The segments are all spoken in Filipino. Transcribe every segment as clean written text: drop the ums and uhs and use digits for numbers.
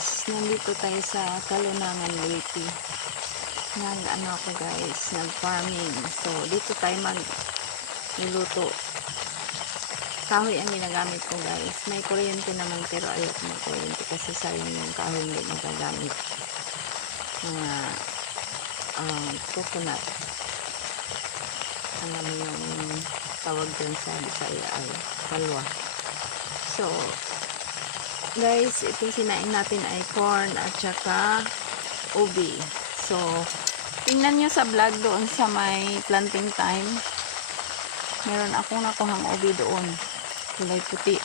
guys, nandito tayo sa Kalunangan, Leyte. Nag-ano ako guys, nag-farming. So, dito tayo mag-niluto. Kahoy ang ginagamit ko guys. May kuryente naman pero ayoko ng kuryente kasi sayang yung kahoy hindi nagagamit. Mga coconut. Alam mo yung tawag dyan sa Bisaya ay kalwa. So, guys, itong sinain natin ay corn at saka ubi. So, tingnan nyo sa vlog doon sa may planting time. Meron akong nakuhang ubi doon. Kulay puti.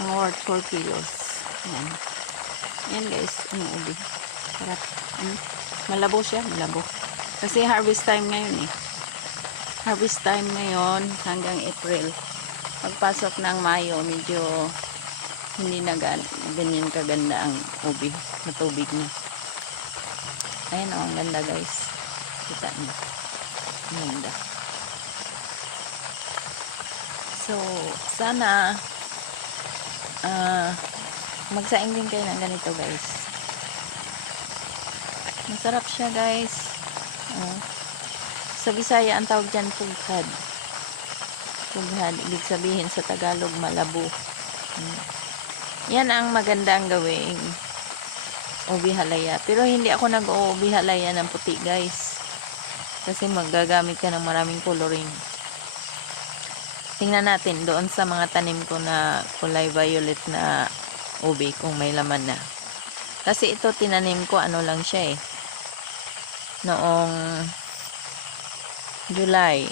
Mga worth 4 kilos. Yan. Yan guys, ang ubi. Sarap. Malabo siya, malabo. Kasi harvest time ngayon eh. Harvest time ngayon hanggang April. Pagpasok ng Mayo, medyo hindi na ganyan kaganda ang ubi. Matubig na. Ayan o, ang ganda guys. Kita niyo. Ang ganda. So, sana magsaing din kayo ng ganito guys. Masarap siya guys. Sa Bisaya, ang tawag dyan pughad. Pughad, ibig sabihin sa Tagalog, malabo. Yan ang magandang gawing ubi halaya. Pero hindi ako nag-ubi halaya ng puti guys. Kasi magagamit ka ng maraming coloring. Tingnan natin doon sa mga tanim ko na kulay violet na ubi kung may laman na. Kasi ito tinanim ko ano lang siya eh. Noong July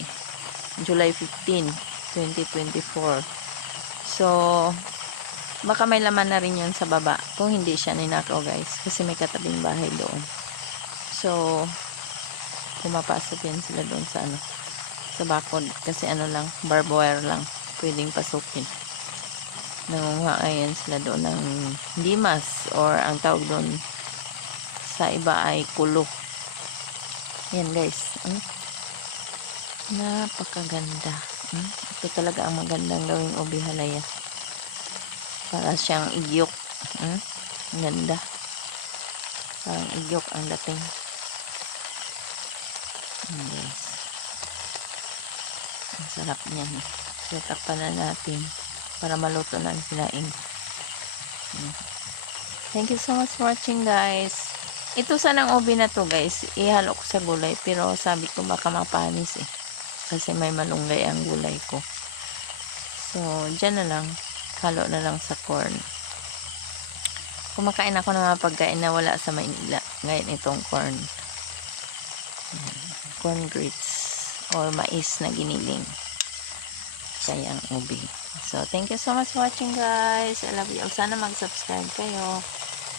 15, 2024. So, baka may laman na rin yun sa baba kung hindi siya ninakaw guys kasi may katabing bahay doon. So pumapasok yan sila doon sa ano, sa bakod kasi ano lang, barbed wire lang pwedeng pasukin. Nangungayan sila doon ng limas or ang tawag doon sa iba ay kulo. Yan guys, napakaganda. Ito talaga ang magandang gawing ubi halaya. Para siyang igyok. Ang ganda. Parang igyok ang dating. Guys. Ang sarap niyan. So, takpan na natin para maluto na ang sinaing. Thank you so much for watching guys. Ito sanang ubi na to guys. Ihalo ko sa gulay. Pero sabi ko baka mapanis eh. Kasi may malunggay ang gulay ko. So, dyan na lang. Halo na lang sa corn. Kumakain ako ng mga pagkain na wala sa Maynila. Ngayon itong corn. Corn grits. Or mais na giniling. Kaya ang ubi. So, thank you so much for watching guys. I love you. Sana mag-subscribe kayo.